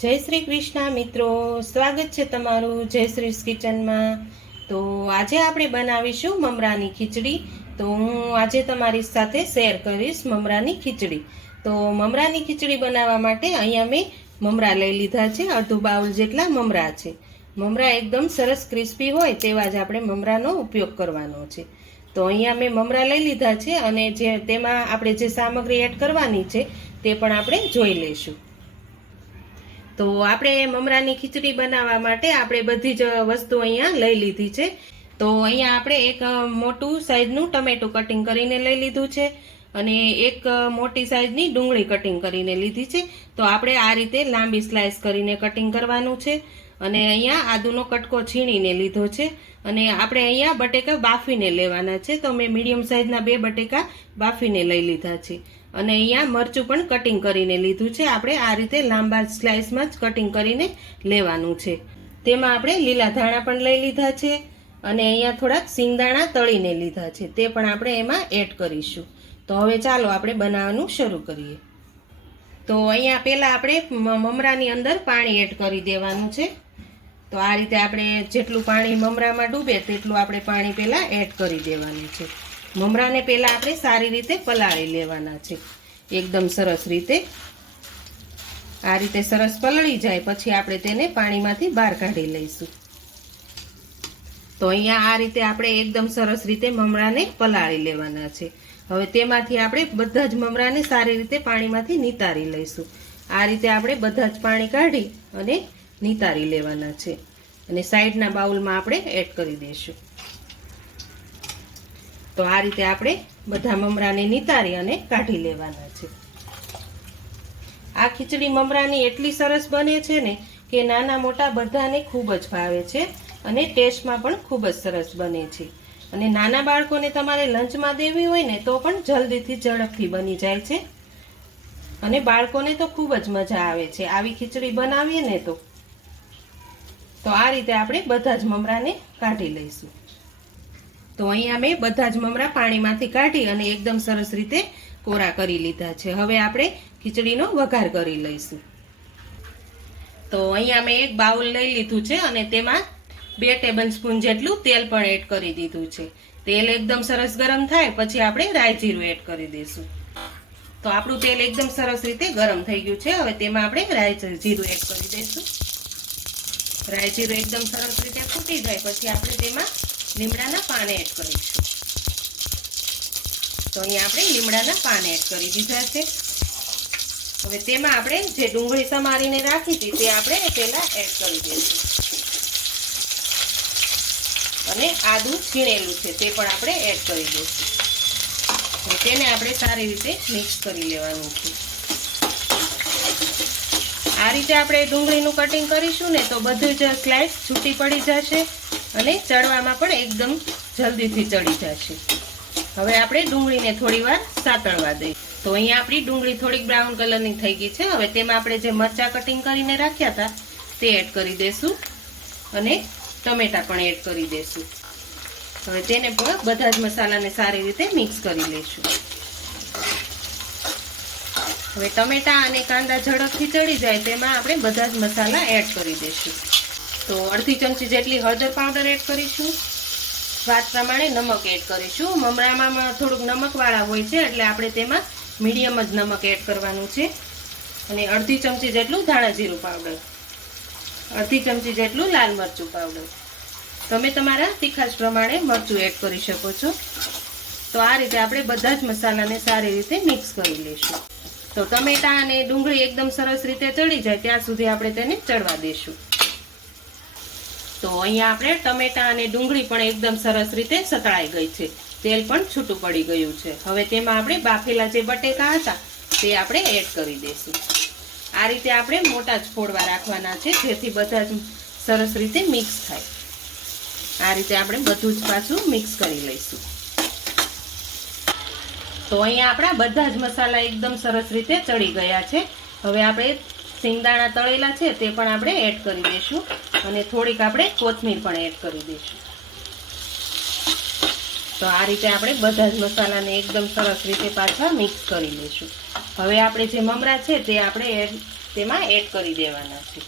જય શ્રી કૃષ્ણ મિત્રો. સ્વાગત છે તમારું જય શ્રી કિચનમાં. તો આજે આપણે બનાવીશું મમરાની ખીચડી. તો હું આજે તમારી સાથે શેર કરીશ મમરાની ખીચડી. તો મમરાની ખીચડી બનાવવા માટે અહીંયા મેં મમરા લઈ લીધા છે. અડધું બાઉલ જેટલા મમરા છે. મમરા એકદમ સરસ ક્રિસ્પી હોય તેવા જ આપણે મમરાનો ઉપયોગ કરવાનો છે. તો અહીંયા મેં મમરા લઈ લીધા છે અને જે તેમાં આપણે જે સામગ્રી એડ કરવાની છે તે પણ આપણે જોઈ લઈશું. તો આપણે મમરાની ખીચડી બનાવવા માટે આપણે બધી જ વસ્તુ અહીંયા લઈ લીધી છે. તો અહીંયા આપણે એક મોટું સાઈઝનું ટમેટું કટિંગ કરીને લઈ લીધું છે અને એક મોટી સાઈઝની ડુંગળી કટિંગ કરીને લીધી છે. તો આપણે આ રીતે લાંબી સ્લાઇસ કરીને કટિંગ કરવાનું છે અને અહીંયા આદુનો કટકો છીણીને લીધો છે અને આપણે અહીંયા બટેકા બાફીને લેવાના છે. તો મેં મીડિયમ સાઈઝના બે બટેકા બાફીને લઈ લીધા છે. અને અહીંયા મરચું પણ કટિંગ કરીને લીધું છે. આપણે આ રીતે લાંબા સ્લાઇસમાં જ કટિંગ કરીને લેવાનું છે. તેમાં આપણે લીલા ધાણા પણ લઈ લીધા છે અને અહીંયા થોડાક સિંગદાણા તળીને લીધા છે. તે પણ આપણે એમાં એડ કરીશું. તો હવે ચાલો આપણે બનાવવાનું શરૂ કરીએ. તો અહીંયા પહેલાં આપણે મમરાની અંદર પાણી એડ કરી દેવાનું છે. તો આ રીતે આપણે જેટલું પાણી મમરામાં ડૂબે તેટલું આપણે પાણી પહેલાં એડ કરી દેવાનું છે. મમરાને પહેલાં આપણે સારી રીતે પલાળી લેવાના છે. એકદમ સરસ રીતે. આ રીતે સરસ પલળી જાય, પછી આપણે તેને પાણીમાંથી બહાર કાઢી લઈશું. તો અહીંયા આ રીતે આપણે એકદમ સરસ રીતે મમરાને પલાળી લેવાના છે. હવે તેમાંથી આપણે બધા જ મમરાને સારી રીતે પાણીમાંથી નિતારી લઈશું. આ રીતે આપણે બધા જ પાણી કાઢી અને નિતારી લેવાના છે. અને સાઈડના બાઉલમાં આપણે એડ કરી દઈશું. તો આ રીતે આપણે બધા મમરાને નિતારી અને કાઢી લેવાના છે. આ ખીચડી મમરાની એટલી સરસ બને છે ને કે નાના મોટા બધાને ખૂબ જ ભાવે છે અને ટેસ્ટમાં પણ ખૂબ જ સરસ બને છે. અને નાના બાળકોને તમારે લંચમાં દેવી હોય ને તો પણ જલ્દીથી ઝડપથી બની જાય છે. અને બાળકોને તો ખૂબ જ મજા આવે છે. આવી ખીચડી બનાવીએ ને તો તો આ રીતે આપણે બધા જ મમરાને કાઢી લઈશું. તો અહીંયા મેં બધા જ મમરા પાણીમાંથી કાઢી અને એકદમ સરસ રીતે કોરા કરી લીધા છે. હવે આપણે ખીચડીનો વઘાર કરી લઈશું. તો અહીંયા મેં એક બાઉલ લઈ લીધું છે અને તેમાં બે ટેબલ સ્પૂન જેટલું તેલ પણ એડ કરી દીધું છે. તેલ એકદમ સરસ ગરમ થાય, પછી આપણે રાઈ જીરું એડ કરી દઈશું. તો આપણું તેલ એકદમ સરસ રીતે ગરમ થઈ ગયું છે. હવે તેમાં આપણે રાઈ જીરું એડ કરી દઈશું. રાઈ જીરું એકદમ સરસ રીતે ફૂટી જાય, પછી આપણે તેમાં લીમડાના પાન એડ કરીશું. તો અહીંયા આપણે લીમડાના પાન એડ કરી દીધા છે. હવે તેમાં આપણે જે ડુંગળી સમારીને રાખી હતી તે આપણે પહેલા એડ કરી દઈશું. અને આદું છીણેલું છે તે પણ આપણે એડ કરી દઈશું. તેને આપણે સારી રીતે મિક્સ કરી લેવાનું છે. આ રીતે આપણે ડુંગળીનું કટિંગ કરીશું ને તો બધું જ સ્લાઇસ છૂટી પડી જશે. અને ચડવામાં પણ એકદમ જલ્દીથી ચડી જશે. હવે આપણે ડુંગળીને થોડી વાર સાતળવા દઈએ તો અહીંયા આપણી ડુંગળી થોડીક બ્રાઉન કલરની થઈ ગઈ છે. હવે તેમાં આપણે જે મરચાં કટિંગ કરીને રાખ્યા હતા, તે એડ કરી દઈશું અને ટમેટા પણ એડ કરી દઈશું હવે તેને પણ બધા જ મસાલાને સારી રીતે મિક્સ કરી લઈશું. હવે ટમેટા અને કાંદા ઝડપથી ચડી જાય, તેમાં આપણે બધા જ મસાલા એડ કરી દઈશું તો અડધી ચમચી જેટલી હળદર પાવડર એડ કરીશું. સ્વાદ પ્રમાણે નમક એડ કરીશું. મમરામાં થોડુંક નમકવાળા હોય છે, એટલે આપણે તેમાં મીડિયમ જ નમક એડ કરવાનું છે. અને અડધી ચમચી જેટલું ધાણા જીરું પાવડર અડધી ચમચી જેટલું લાલ મરચું પાવડર તમે તમારા તીખાશ પ્રમાણે મરચું એડ કરી શકો છો. તો આ રીતે આપણે બધા જ મસાલાને સારી રીતે મિક્સ કરી લઈશું. તો ટમેટા અને ડુંગળી એકદમ સરસ રીતે ચડી જાય, ત્યાં સુધી આપણે તેને ચડવા દઈશું તો અહીંયા આપણે ટમેટા અને ડુંગળી પણ એકદમ સરસ રીતે સતળાઈ ગઈ છે. તેલ પણ છૂટું પડી ગયું છે. હવે તેમાં આપણે બાફેલા જે બટેકા હતા, તે આપણે એડ કરી દઈશું. આ રીતે આપણે મોટા જ ફોડવા રાખવાના છે, જેથી બધા જ સરસ રીતે મિક્સ થાય. આ રીતે આપણે બધું જ પાછું મિક્સ કરી લઈશું. તો અહીંયા આપણા બધા જ મસાલા એકદમ સરસ રીતે ચડી ગયા છે. હવે આપણે સિંગદાણા તળેલા છે તે પણ આપણે એડ કરી દઈશું. અને થોડીક આપણે કોથમીર પણ એડ કરી દઈશું. તો આ રીતે આપણે બધા જ મસાલાને એકદમ સરસ રીતે પાછા મિક્સ કરી લઈશું. હવે આપણે જે મમરા છે તે આપણે એડ તેમાં એડ કરી દેવાના છે.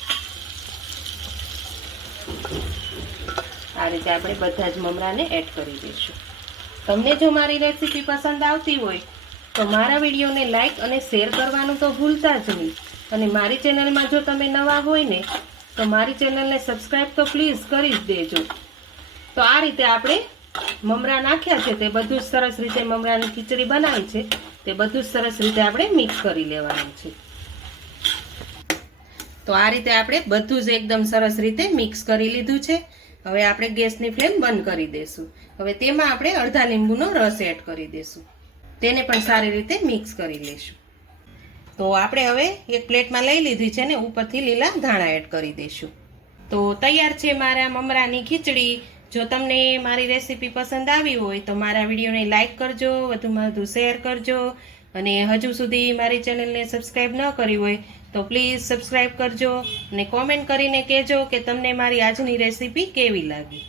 આ રીતે આપણે બધા જ મમરાને એડ કરી દઈશું. તમને જો મારી રેસીપી પસંદ આવતી હોય, તો મારા વિડીયોને લાઇક અને શેર કરવાનું તો ભૂલતા જ નહીં. અને મારી ચેનલમાં જો તમે નવા હોય ને, તો મારી ચેનલને સબસ્ક્રાઈબ તો પ્લીઝ કરી જ દેજો. તો આ રીતે આપણે મમરા નાખ્યા છે, તે બધું જ સરસ રીતે મમરાની ખીચડી બનાવી છે, તે બધું જ સરસ રીતે આપણે મિક્સ કરી લેવાનું છે. તો આ રીતે આપણે બધું જ એકદમ સરસ રીતે મિક્સ કરી લીધું છે. હવે આપણે ગેસની ફ્લેમ બંધ કરી દઈશું. હવે તેમાં આપણે અડધા લીંબુનો રસ એડ કરી દઈશું. તેને પણ સારી રીતે મિક્સ કરી લઈશું. તો આપણે હવે એક પ્લેટમાં લઈ લીધી છે ને ઉપરથી લીલા ધાણા એડ કરી દઈશું. તો તૈયાર છે મારા મમરાની ખીચડી. જો તમને મારી રેસીપી પસંદ આવી હોય તો મારા વિડીયોને લાઇક કરજો, વધુમાં વધુ શેર કરજો. અને હજુ સુધી મારી ચેનલને સબસ્ક્રાઈબ ન કરી હોય તો પ્લીઝ સબસ્ક્રાઈબ કરજો અને કોમેન્ટ કરીને કહેજો કે તમને મારી આજની રેસીપી કેવી લાગી.